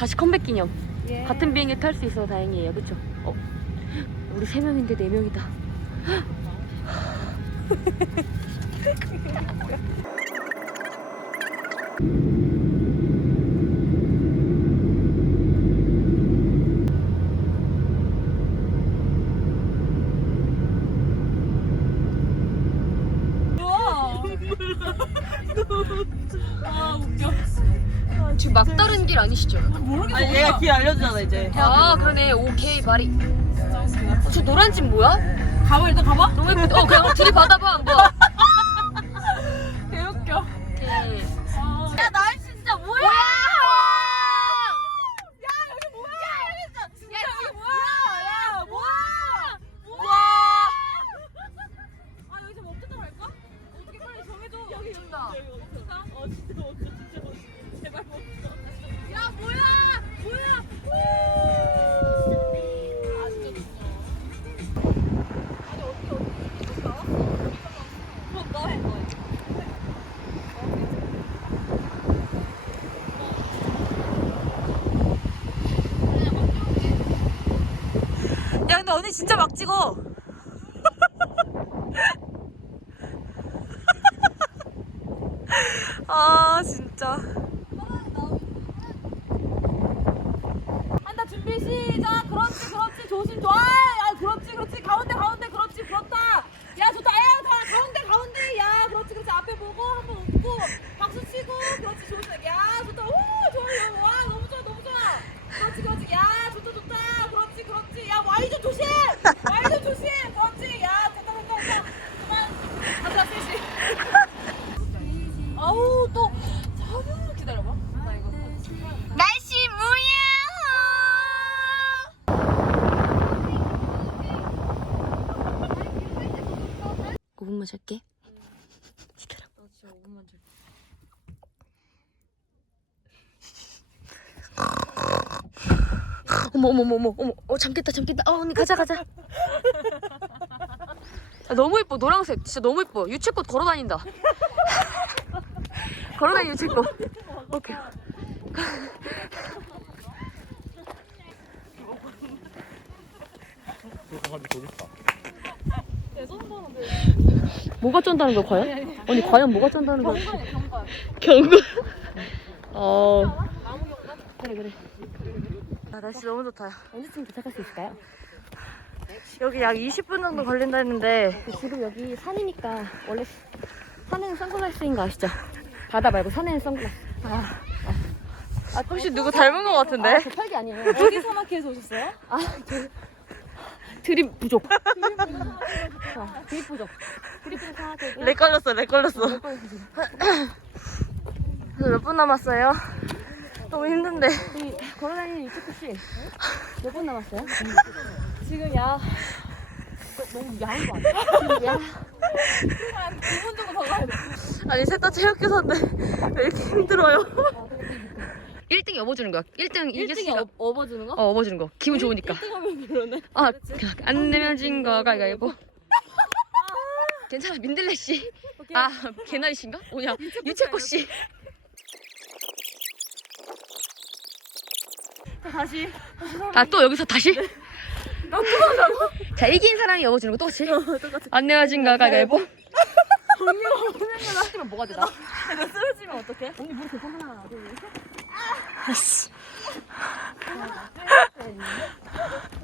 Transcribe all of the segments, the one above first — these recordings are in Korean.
다시 컴백 기념. 예. 같은 비행기 탈 수 있어서 다행이에요. 그쵸? 어. 우리 세 명인데 네 명이다. 아 웃겨. 지금 막다른 길 아니시죠? 모르겠어. 아니 얘가 길 알려주잖아 이제 아 그러네. 오케이 말이. 어, 저 노란 집 뭐야? 가봐 일단 가봐. 너무 예쁘다. 어 그냥 들이 받아봐 한번. 개웃겨. 오케이. 아. 야 날씨 진짜 뭐야? 야 여기 뭐야? 야 진짜 진짜 여기 뭐야? 야 뭐야? 뭐야? 아 여기 좀 없었다고 할까? 어떻게 빨리 정해줘. 여기 있다. 여기 없었다. 어 진짜 진 언니 진짜 막 찍어. 아 진짜. 한다 준비 시작. 그렇지 그렇지. 조심 좋아 아 그렇지 그렇지. 가운데 가운데. 그렇지 그렇다. 야 좋다. 야 가, 가운데 가운데. 야 그렇지 그렇지. 앞에 보고 한번 웃고 박수 치고. 그렇지 조심 야 좋다. 오 좋아 야, 와 너무 좋아 너무 좋아. 그렇지 그렇지. 야 좋다 좋다. 그렇지 그렇지. 야 와이즈 조 5분만 잘게. 기다려. 나 진짜 5분만 줄 어머 어머 어머 어머 어머 어 잠겠다 잠겠다 어 언니 가자 가자 아, 너무 예뻐 노란색 진짜 너무 예뻐 유채꽃 걸어다닌다 걸어다니는 유채꽃 오케이 뭐가 쩐다는 거 과연? 언니 과연 뭐가 쩐다는 거? 경관이야 경관 경고 어 그래 그래 아 날씨 너무 좋다 언제쯤 도착할 수 있을까요? 여기 약 20분 정도 걸린다 했는데 지금 여기 산이니까 원래 산에는 선글라스인 거 아시죠? 바다 말고 산에는 선글라스. 아, 혹시 누구 닮은 것 같은데? 아, 저 펄기 아니에요. 어디 사마키에서 오셨어요? 아, 저 드립 부족. 아, 드립 부족. 드립 부족 하나 되고. 렉 걸렸어 렉 걸렸어 몇 분 남았어요? 너무 힘든데 우리 걸어다니는 유채꽃 씨. 몇 분 남았어요? 지금 야 너무 야한 거 아니야? 지금 야. 한 2분 정도 더 가야 돼 아니 셋 다 체육교사인데 왜 이렇게 힘들어요? 1등이 업어 주는 거야. 1등 1등이 이겼으니까. 업, 업어주는 거? 어, 업어 주는 거. 기분 좋으니까. 1등 하면 그러네 아, 안 내면 진 거 가위가위보. 괜찮아, 민들레 씨. 오케이. 아, 개나리 씨인가? 뭐냐? 유채꽃 씨. 다시 아, 또 여기서 다시? 자, 이긴 사람이 업어 주는 거 똑같이? 안 내면 진 거 가위가위보. 언니가 오는 걸 하시면 뭐가 되나? 내가 쓰러지면 어떡해? 언니 무릎 괜찮아.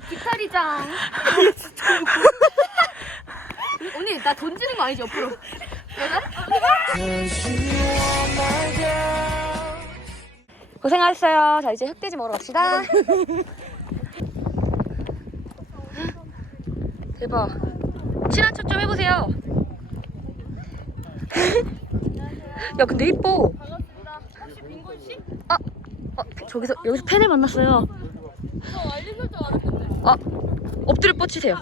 깃털이장. 언니 나 던지는 거 아니지 옆으로? 고생하셨어요. 자 이제 흑돼지 먹으러 갑시다. 대박. 친한 척 좀 해보세요. 야 근데 이뻐. 씨? 어, 저기서 여기서 팬을 만났어요. 아 엎드려 뻗치세요.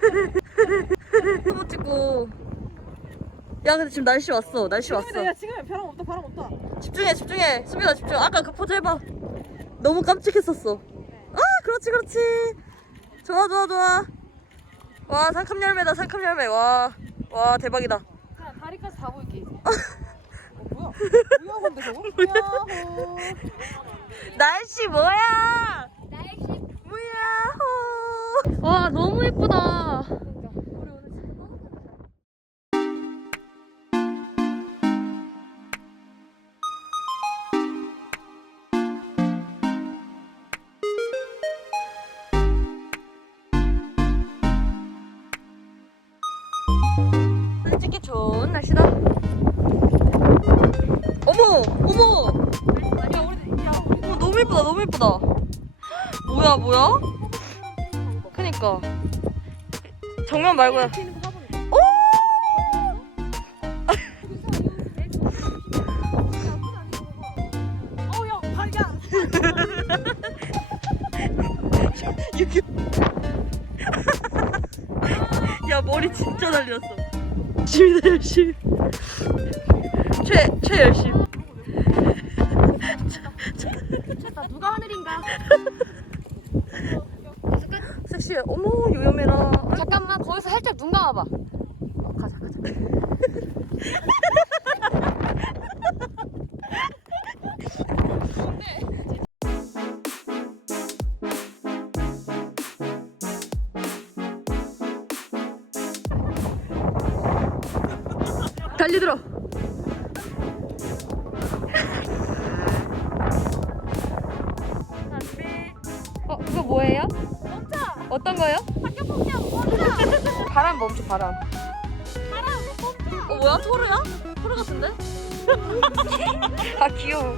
사진 찍고. 야 근데 지금 날씨 왔어. 날씨 왔어. 야 지금 바람 없다 바람 없다. 집중해 집중해. 수빈아 집중. 아까 그 포즈 해봐. 너무 깜찍했었어. 아 그렇지 그렇지 좋아 좋아 좋아 와 상큼 열매다 상큼 열매 와와 대박이다 그냥 다리까지 다 보일게 이제. 어, 뭐야? 뭐야 근데 저거? 야호. 날씨 뭐야 날씨 뭐야 와 너무 예쁘다 좋은 날씨다. 어머 어머! 야 우리 야 우리 어, 너무 예쁘다 너무 예쁘다. 뭐야 뭐야? 그니까. 정면 거 봐보니까. 오! 야 머리 진짜 날렸어 열심히다 열심히 최, 최 열심히 나 누가 하늘인가? 섹시해. 어머 요염해라. 잠깐만 거기서 살짝 눈 감아봐. 가자 가자 달리들어 어 그거 뭐예요? 멈춰. 어떤 거요? 학교 폭력 멈춰. 바람 멈춰 바람 바람 멈춰. 어 뭐야 토르야? 토르 같은데? 아 귀여워